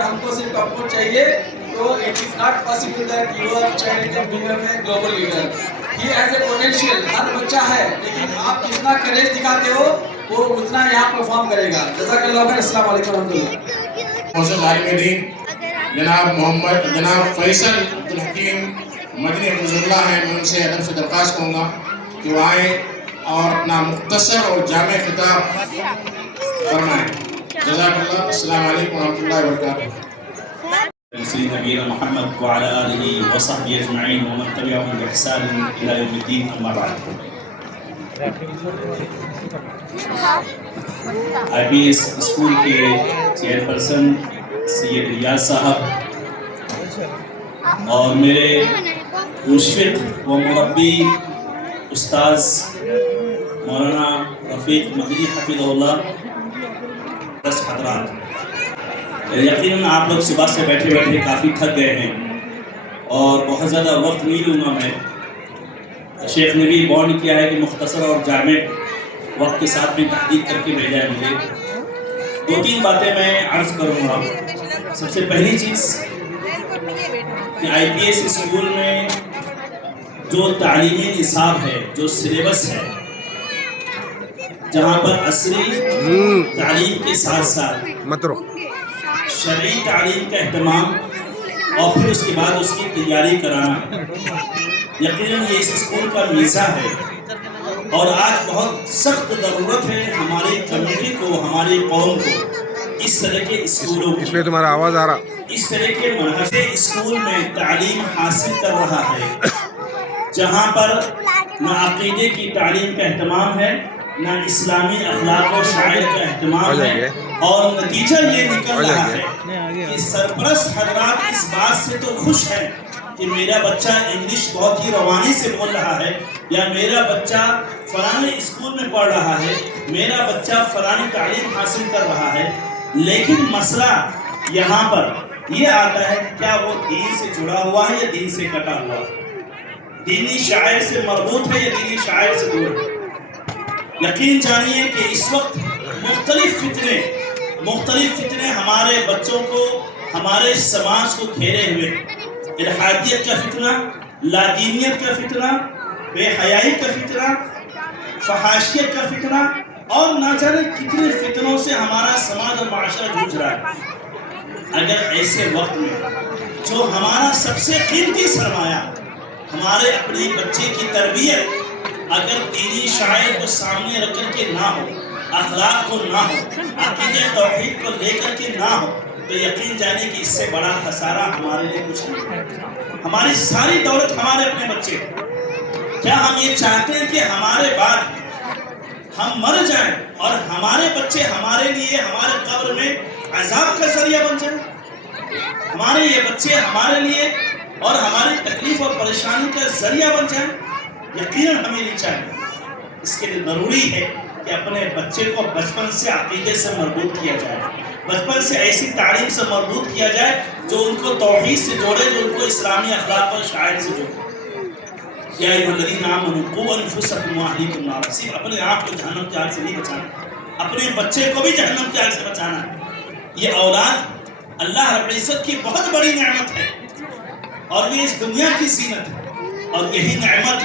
हमको सिर्फ अप्रोच चाहिए, तो it is not possible that your child can become a global leader. He has a potential, हर बच्चा है, लेकिन आप जितना करेज दिखाते हो वो उतना यहाँ परफॉर्म करेगा। जज़ाकल्लाह खैर। अस्सलाम वालेकुम रहमतुल्लाह। जनाब मोहम्मद जनाब फैसल अब्दुल हकीम मदनी फजल्ला हैं, मैं उनसे अदब से दरख्वास्त करूँगा कि वो आए और अपना मुख्तसर और जामे खिताब फरमाएँ। जज़ाकल्लाह। अस्सलाम वालेकुम रहमतुल्लाहि व बरकातुहू। नबीना मोहम्मद व अला आलिहि व सहबिहि अजमईन व मन तबिअहुम बि इहसान इला यौमिद्दीन, अम्मा बाद। IPS स्कूल के चेयरपर्सन सैयद रियाज साहब और मेरे मुशफिक व मुरब्बी उस्ताद मौलाना रफ़ीक मदनी हफ़िज़हुल्लाह, बस हज़रात, यकीनन आप लोग सुबह से बैठे बैठे काफ़ी थक गए हैं और बहुत ज़्यादा वक्त नहीं लूँगा मैं। शेख ने भी बॉन्ड किया है कि मुख्तसर और जामे वक्त के साथ में तहदीद करके भेजा है मुझे। दो तीन बातें मैं अर्ज़ करूँगा। सबसे पहली चीज़ कि IPS स्कूल में जो तालीमी निसाब है, जो सिलेबस है, जहाँ पर असली तालीम के साथ साथ शरई तालीम का एहतमाम और फिर उसके बाद उसकी तैयारी कराना, यकीनन ये इस स्कूल का मीज़ा है। और आज बहुत सख्त ज़रूरत है हमारी कम्युनिटी को, हमारी कौम को, इस तरह के स्कूलों को, इसमें तुम्हारा आवाज़ आ रहा, इस तरह के मनहज स्कूल में तालीम हासिल कर रहा है, जहाँ पर न अक़ीदे की तालीम का एहतमाम है, न इस्लामी अखलाक और शायर का एहतमाम है। और नतीजा ये निकल रहा है कि सरपरस्त हज़रात इस बात से तो खुश हैं कि मेरा बच्चा इंग्लिश बहुत ही रवानी से बोल रहा है, या मेरा बच्चा फलाने स्कूल में पढ़ रहा है, मेरा बच्चा फलानी तालीम हासिल कर रहा है, लेकिन मसला यहाँ पर ये आता है क्या वो दीन से जुड़ा हुआ है या दीन से कटा हुआ है, दीनी शायर से मरबूत है या दीनी शायर से दूर है। यकीन जानिए कि इस वक्त मुख्तलिफ फितने हमारे बच्चों को, हमारे समाज को घेरे हुए। इल्हादियत का फितना, लादीनियत का फितना, बेहयाई का फितना, फहाशियत का फितना और ना जाने कितने फितनों से हमारा समाज और माशरा जूझ रहा है। अगर ऐसे वक्त में जो हमारा सबसे कीमती सरमाया, हमारे अपने बच्चे की तरबियत, अगर दीनी शायर को सामने रख कर के ना हो, अखलाक को ना हो, अक़ीदे तौहीद को लेकर के ना हो, तो यकीन जाने कि इससे बड़ा खसारा हमारे लिए कुछ नहीं। हमारी सारी दौलत हमारे अपने बच्चे। क्या हम ये चाहते हैं कि हमारे बाद हम मर जाएं और हमारे बच्चे हमारे लिए हमारे कब्र में अजाब का जरिया बन जाए? हमारे ये बच्चे हमारे लिए और हमारी तकलीफ और परेशानी का जरिया बन जाए? यकीनन हमें नहीं चाहिए। इसके लिए ज़रूरी है कि अपने बच्चे को बचपन से अक़ीदे से मरबूत किया जाए, बचपन से ऐसी तालीम से मरबूत किया जाए जो उनको तौहीद से जोड़े, जो उनको इस्लामी अखलाक और शायर से जोड़े। या अय्युहल्लज़ीना आमनू क़ू अनफुसकुम व अहलीकुम नारा, सिर्फ अपने आप को जहन्नम की आग से नहीं बचाना, अपने बच्चे को भी जहन्नम की आग से बचाना है। ये औलाद अल्लाह रब्बुल इज़्ज़त की बहुत बड़ी नेमत है और ये इस दुनिया की ज़ीनत है, और यही नेमत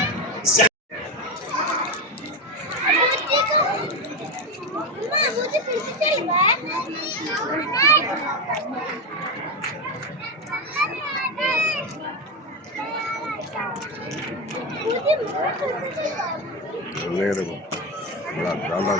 ले देखो बड़ा ज़्यादा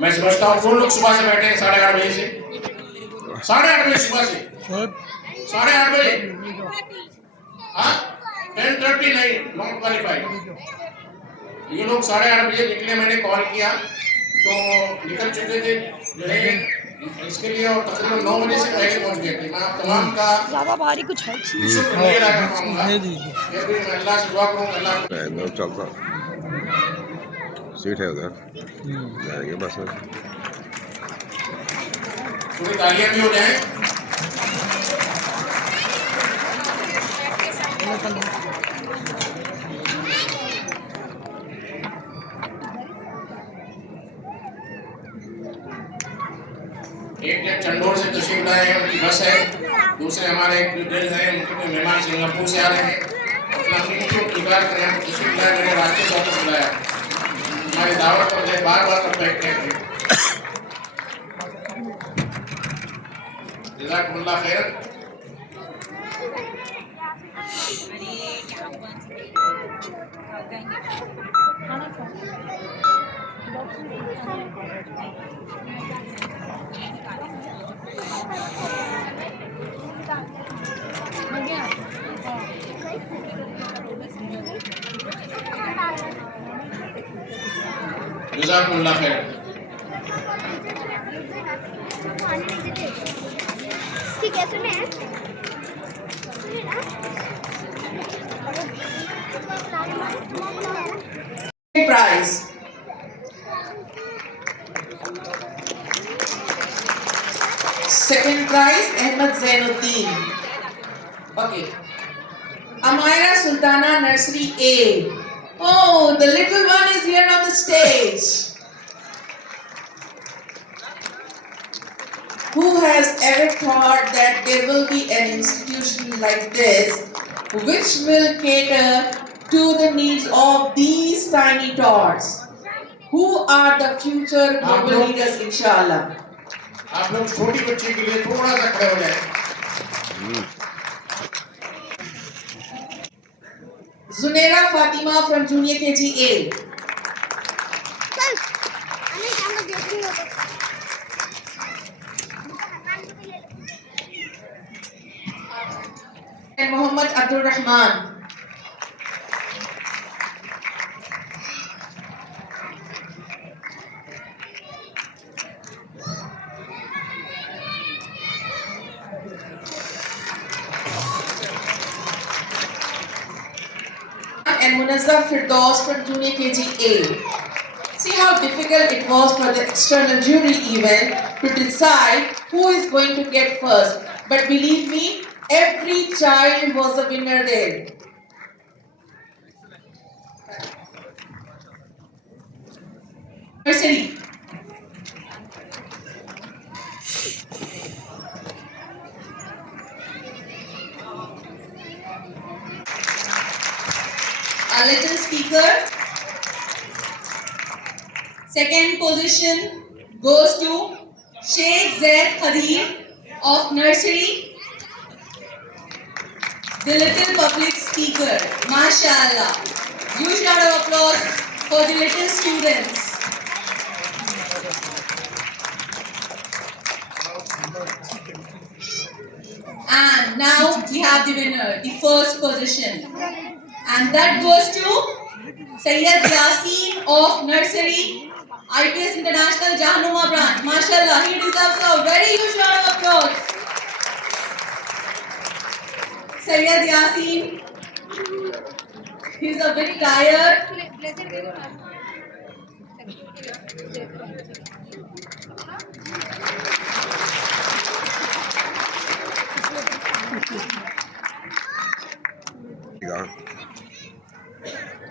मैं समझता हूँ कौन लोग सुबह से बैठे हैं 8:30 बजे से 8:30 बजे सुबह से 8:30 बजे हाँ 10:30 नहीं नॉट क्वालिफाइड ये लोग 8:30 बजे निकले मैंने कॉल किया तो निकल चुके थे जो है इसके लिए और तकरीबन 9 बजे से पहले पहुंच गए थे मैं आप तमाम का ज़्यादा भारी कुछ है शुक्रिया अदा कर पाऊंगा फिर भी मैं अल्लाह से दुआ करूँगा अल्लाह इधर चलता सीट है उधर जाएंगे बस में थोड़ी तालियां भी हो जाए एक जन चंडोर से तशरीफ लाए हैं उनकी बस है दूसरे हमारे एक जज हैं उनके कोई मेहमान सिंगापुर से आ रहे हैं अपना उनको स्वीकार करें हम तशरीफ लाए मैंने रास्ते से वापस बुलाया हमारी दावत पर गए बार कर बैठते हैं जज़ाकुमुल्लाह खैर जज़ाकुमुल्लाह खैर ठीक है सुने prize. Second prize, Ahmed Zainuddin. Okay. Amira Sultana, Nursery A. Oh, the little one is here on the stage. Who has ever thought that there will be an institution like this which will cater to the needs of these tiny tots, who are the future global leaders, inshallah. आप लोग छोटी बच्ची के लिए थोड़ा सा खड़े हो जाए Zunaira Fatima from Junior KG A. And Muhammad Abdul Rahman. And Munazzar Firdaus from Junior KG A. See how difficult it was for the external jury even to decide who is going to get first. But believe me, every child was a winner there. Nursery. A little speaker. Second position goes to Sheikh Zaid Khadir of Nursery. The little public speaker. MashaAllah. Huge round of applause for the little students. And now we have the winner, the first position. And that goes to Sayyid Yasin of Nursery, IPS International Jahanuma branch. MashaAllah, he deserves a very huge round of applause. Sayyid Yasin, he's a bit tired.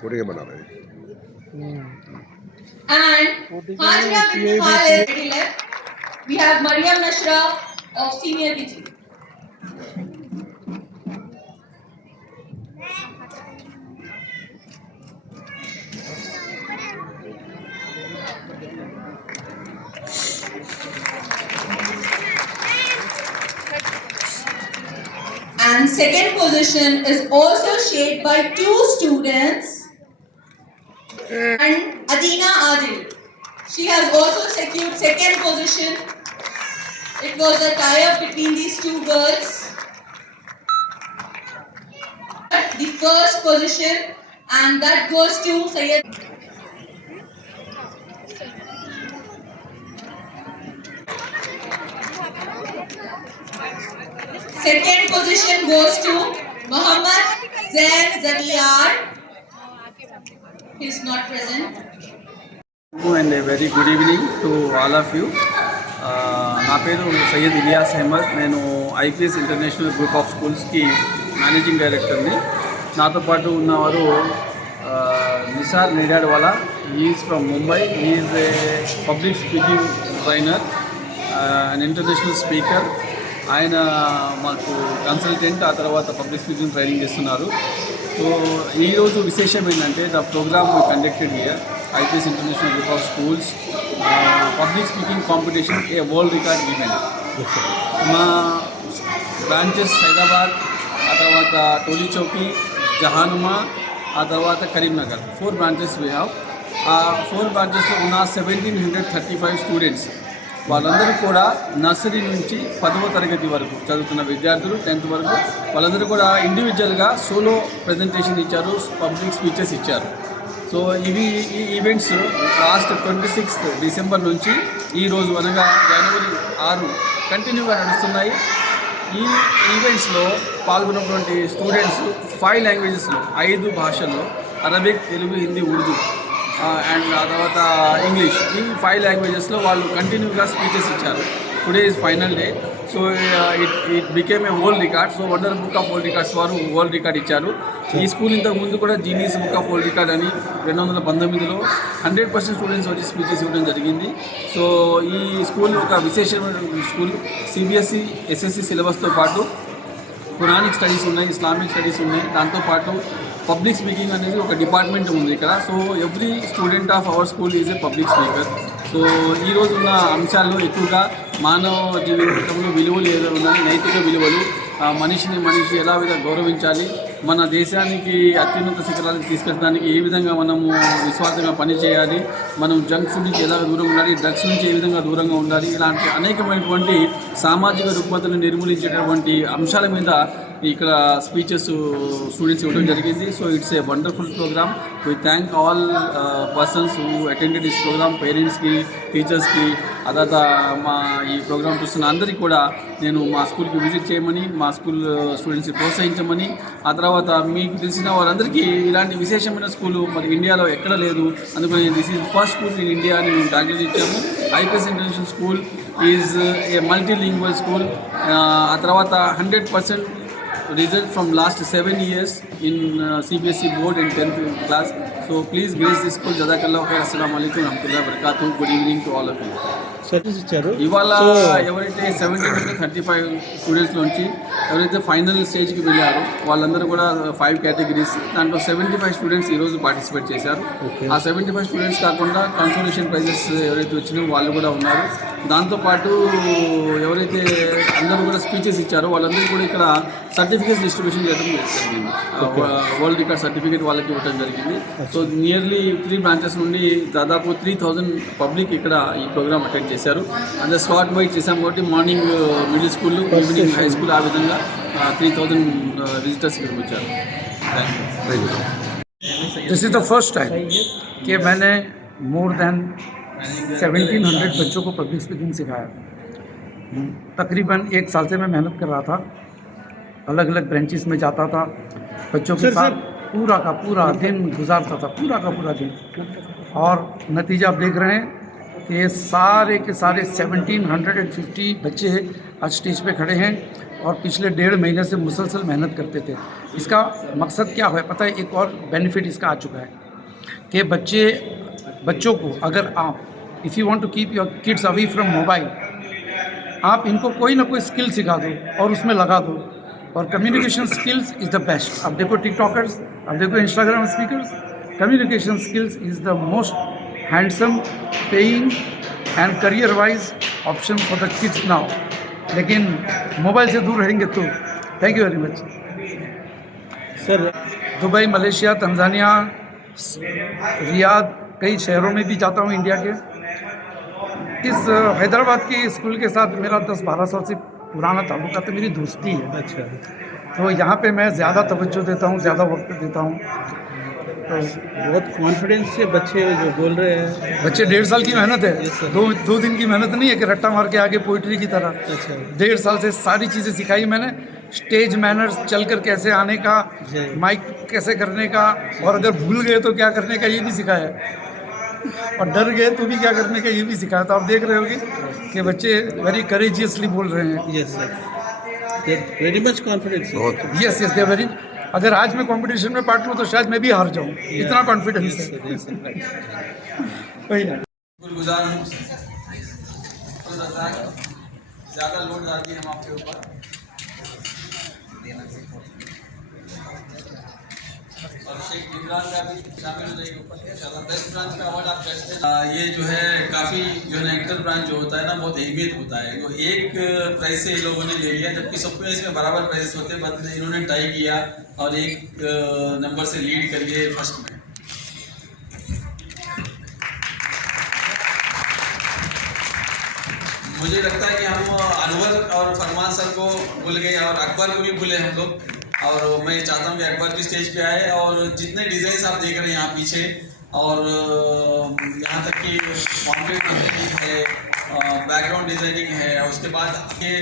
पूरी बना रहे हैं And Hajra bin Khalid, ready left. We have Maryam Nashra of Senior KG. second position is also shared by 2 students. And Adina Adil, she has also secured second position. It was a tie-up between these 2 girls. The first position, and that goes to Sayyid. Second position goes to Muhammad Zain Zaviyar. He is not present. And a very good evening to all of you. నా పేరు సయ్యద్ ఇలియాస్ అహ్మద్. నేను IPS international group of స్కూల్స్కి managing డైరెక్టర్ని. నాతో పాటు ఉన్నవారు Nisar Nidadwala. Is from Mumbai. Is a public speaking trainer and international speaker. ఆయన మాకు కన్సల్టెంట్, ఆ తర్వాత పబ్లిక్ స్పీకింగ్ ట్రైనింగ్ చేస్తున్నారు. సో ఈరోజు విశేషం ఏంటంటే the program conducted here IPS international group of schools public speaking competition a world record event. మా branches Hyderabad, ఆ తర్వాత టోలీ చౌకీ, జహానుమా, ఆ తర్వాత కరీంనగర్ 4 బ్రాంచెస్ వీ హ్యావ్. ఆ 4 బ్రాంచెస్లో ఉన్న 1735 స్టూడెంట్స్ వాళ్ళందరూ కూడా నర్సరీ నుంచి 10వ తరగతి వరకు చదువుతున్న విద్యార్థులు, 10th వరకు వాళ్ళందరూ కూడా ఇండివిజువల్గా సోలో ప్రజెంటేషన్ ఇచ్చారు, పబ్లిక్ స్పీచెస్ ఇచ్చారు. సో ఈ ఈవెంట్స్ లాస్ట్ 26th డిసెంబర్ నుంచి ఈ రోజు అనగా జనవరి 6 కంటిన్యూగా నడుస్తున్నాయి. ఈ ఈవెంట్స్లో పాల్గొన్నటువంటి స్టూడెంట్స్ 5 లాంగ్వేజెస్లో 5 భాషల్లో అరబిక్, తెలుగు, హిందీ, ఉర్దూ అండ్ ఆ తర్వాత ఇంగ్లీష్, ఈ 5 లాంగ్వేజెస్లో వాళ్ళు కంటిన్యూగా స్పీచెస్ ఇచ్చారు. Today is final day. So it became a world record. So wonder book of world records వారు వరల్డ్ రికార్డ్ ఇచ్చారు. ఈ స్కూల్ ఇంతకు ముందు కూడా genius book of world record అని 2019లో 100% స్టూడెంట్స్ వచ్చి స్పీచెస్ ఇవ్వడం జరిగింది. సో ఈ స్కూల్ ఒక విశేషమైన స్కూల్. సిబిఎస్ఈ, ఎస్ఎస్సి సిలబస్తో పాటు ఖురానిక్ స్టడీస్ ఉన్నాయి, ఇస్లామిక్ స్టడీస్ ఉన్నాయి. దాంతోపాటు పబ్లిక్ స్పీకింగ్ అనేది ఒక డిపార్ట్మెంట్ ఉంది ఇక్కడ. So every student of our school is a public speaker. So ఈరోజు ఉన్న అంశాల్లో ఎక్కువగా మానవ జీవితంలో విలువలు ఏదో ఉన్నాయి, నైతిక విలువలు, మనిషి ఎలా విధంగా గౌరవించాలి, మన దేశానికి అత్యున్నత శిఖరాలకు తీసుకెళ్ళడానికి ఏ విధంగా మనము నిస్వార్థంగా పనిచేయాలి, మనం జంక్ ఫుడ్ నుంచి ఎలా దూరంగా ఉండాలి, డ్రగ్స్ నుంచి ఏ విధంగా దూరంగా ఉండాలి, ఇలాంటి అనేకమైనటువంటి సామాజిక రుగ్మతలను నిర్మూలించేటటువంటి అంశాల మీద ఇక్కడ స్పీచెస్ స్టూడెంట్స్ ఇవ్వడం జరిగింది. So it's a wonderful programme. We thank all persons who attended this programme, పేరెంట్స్కి, టీచర్స్కి, ఆ తర్వాత మా ఈ ప్రోగ్రామ్ చూస్తున్న అందరికీ కూడా నేను మా స్కూల్కి విజిట్ చేయమని, మా స్కూల్ స్టూడెంట్స్ని ప్రోత్సహించమని, ఆ తర్వాత మీకు తెలిసిన వాళ్ళందరికీ ఇలాంటి విశేషమైన స్కూలు మరి ఇండియాలో ఎక్కడ లేదు, అందుకని this is first school in India అని మేము టార్గెట్ ఇచ్చాము. IPS international school is a multilingual school. ఆ తర్వాత 100% result from last 7 years in CBSE board and 10th class. So please grace this school. Jazakallah khair. Assalamu alaikum warahmatullahi wabarakatuh. Good evening to all of you. ఇవాళ ఎవరైతే 1735 students నుంచి ఎవరైతే final స్టేజ్కి వెళ్ళారో వాళ్ళందరూ కూడా 5 కేటగిరీస్, దాంట్లో 75 స్టూడెంట్స్ ఈరోజు పార్టిసిపేట్ చేశారు. ఆ 75 స్టూడెంట్స్ కాకుండా కన్సోలేషన్ ప్రైజెస్ ఎవరైతే వచ్చినాయో వాళ్ళు కూడా ఉన్నారు. దాంతోపాటు ఎవరైతే అందరూ కూడా స్పీచెస్ ఇచ్చారో వాళ్ళందరూ కూడా ఇక్కడ సర్టిఫికేట్స్ డిస్ట్రిబ్యూషన్ చేయడం జరిగింది. వరల్డ్ రికార్డ్ సర్టిఫికేట్ వాళ్ళకి ఇవ్వడం జరిగింది. సో నియర్లీ 3 బ్రాంచెస్ నుండి దాదాపు 3000 పబ్లిక్ ఇక్కడ ఈ ప్రోగ్రామ్ అటెండ్ చేశారు. అంటే స్లాట్ వైజ్ చేశాం కాబట్టి morning middle school, evening high school, ఆ విధంగా 3000 విజిటర్స్ ఇక్కడికి వచ్చారు. Thank you. This is the first time कि मैंने मोर देन 1700 बच्चों को पब्लिक स्पीकिंग सिखाया. तकरीबन 1 साल से मैं मेहनत कर रहा था, अलग अलग ब्रांचेस में जाता था, बच्चों के साथ पूरा का पूरा दिन गुजारता था, पूरा का पूरा दिन. और नतीजा आप देख रहे हैं कि ये सारे के सारे 1750 बच्चे आज स्टेज पे खड़े हैं और पिछले 1.5 महीने से मुसलसल मेहनत करते थे. इसका मकसद क्या है पता है? एक और बेनिफिट इसका आ चुका है कि बच्चों को अगर आप if you want to keep your kids away from mobile, आप इनको कोई ना कोई स्किल सिखा दो और उसमें लगा दो. और communication skills is the best. अब देखो टिकटॉकर्स, अब देखो Instagram speakers, communication skills is the most handsome, paying and career wise option for the kids now. लेकिन मोबाइल से दूर रहेंगे तो. Thank you very much. Sir Dubai, Malaysia, Tanzania, Riyadh, कई शहरों में भी जाता हूँ इंडिया के। इस हैदराबाद के स्कूल के साथ मेरा 10-12 साल से पुराना ताल्लुका तो मेरी दोस्ती है। अच्छा, तो यहाँ पे मैं ज़्यादा तवज्जो देता हूँ, ज़्यादा वक्त देता हूँ। तो बहुत कॉन्फिडेंस से बच्चे जो बोल रहे हैं। बच्चे 1.5 साल की मेहनत है, Yes, sir. दो दिन की मेहनत नहीं है कि रट्टा मार के आगे पोइट्री की तरह। अच्छा, 1.5 साल से सारी चीज़ें सिखाई मैंने। स्टेज मैनर्स, चलकर कैसे आने का, जी। माइक कैसे करने का, और अगर भूल गए तो क्या करने का ये भी सिखाया, और डर गए तो भी क्या करने का ये भी सिखाया। तो आप देख रहे होगे कि बच्चे वेरी करेजियसली बोल रहे हैं। Yes sir, very much confidence. बहुत यस यस, दे वेरी। अगर आज मैं कंपटीशन में पार्ट लूँ तो शायद मैं भी हार जाऊँ, इतना कॉन्फिडेंस है। वही ना। गुजार हूँ, ज़्यादा लोड डालती है हम आपके ऊपर। और शेख इमरान का भी शामिल हो जाएगी ऊपर। बेस्ट ब्रांच का अवार्ड आप कहते हैं। ये जो है काफ़ी जो है ना इंटर ब्रांच जो होता है ना बहुत अहमियत होता है। तो एक प्राइज से इन लोगों ने ले लिया, जबकि सबको इसमें बराबर प्राइजेस होते हैं, बट इन्होंने टाई किया और एक नंबर से लीड कर लिए फर्स्ट में। मुझे लगता है कि हम अनवर और फरमान सर को भूल गए और अकबर को भी भूले हम लोग। और मैं चाहता हूँ कि अकबर भी स्टेज पे आए, और जितने डिज़ाइन आप देख रहे हैं यहाँ पीछे, और यहाँ तक कि कॉन्क्रीट डिजाइनिंग है, बैकग्राउंड डिजाइनिंग है, और उसके बाद ये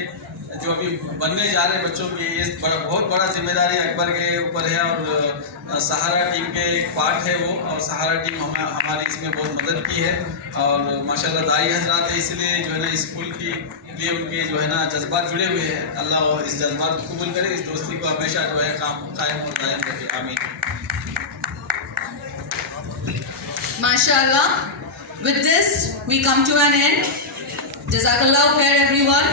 जो अभी बनने जा रहे हैं बच्चों की, ये बहुत बड़ा जिम्मेदारी अकबर के ऊपर है। और सहारा टीम के एक पार्ट है वो, और सहारा टीम हमारी इसमें बहुत मदद की है। और माशाल्लाह दाई हजरात है, इसलिए जो है ना स्कूल की लिए उनके जो है ना जज्बात जुड़े हुए हैं। अल्लाह इस जज्बात को कबूल करे, इस दोस्ती को हमेशा जो है कायम और दायम रखे। आमीन। MashaAllah. With this, we come to an end. Jazakallah khair, everyone.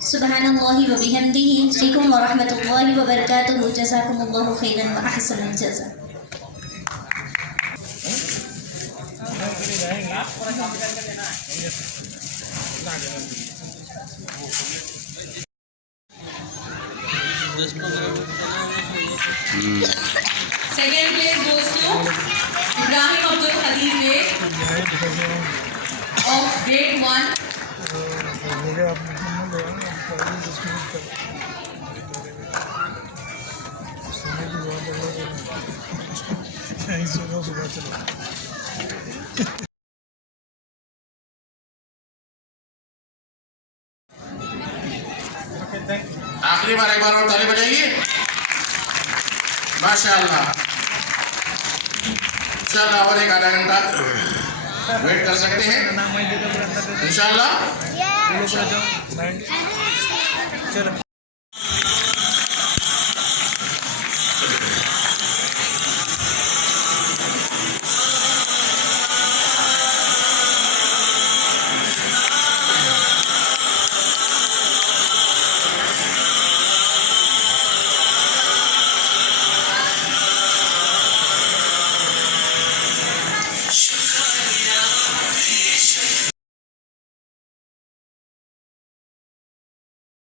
Subhanallahi wa bihamdihi. Assalamualaikum warahmatullahi wabarakatuh. Jazakumullahu khairan wa ahsanal jaza. Second place goes to Ibrahim Abdul Khadir Bey of grade 1. आखिरी बार एक बार और ताली बजाइए। माशाअल्लाह। इंशाअल्लाह और एक आधा घंटा वेट कर सकते हैं इंशाअल्लाह।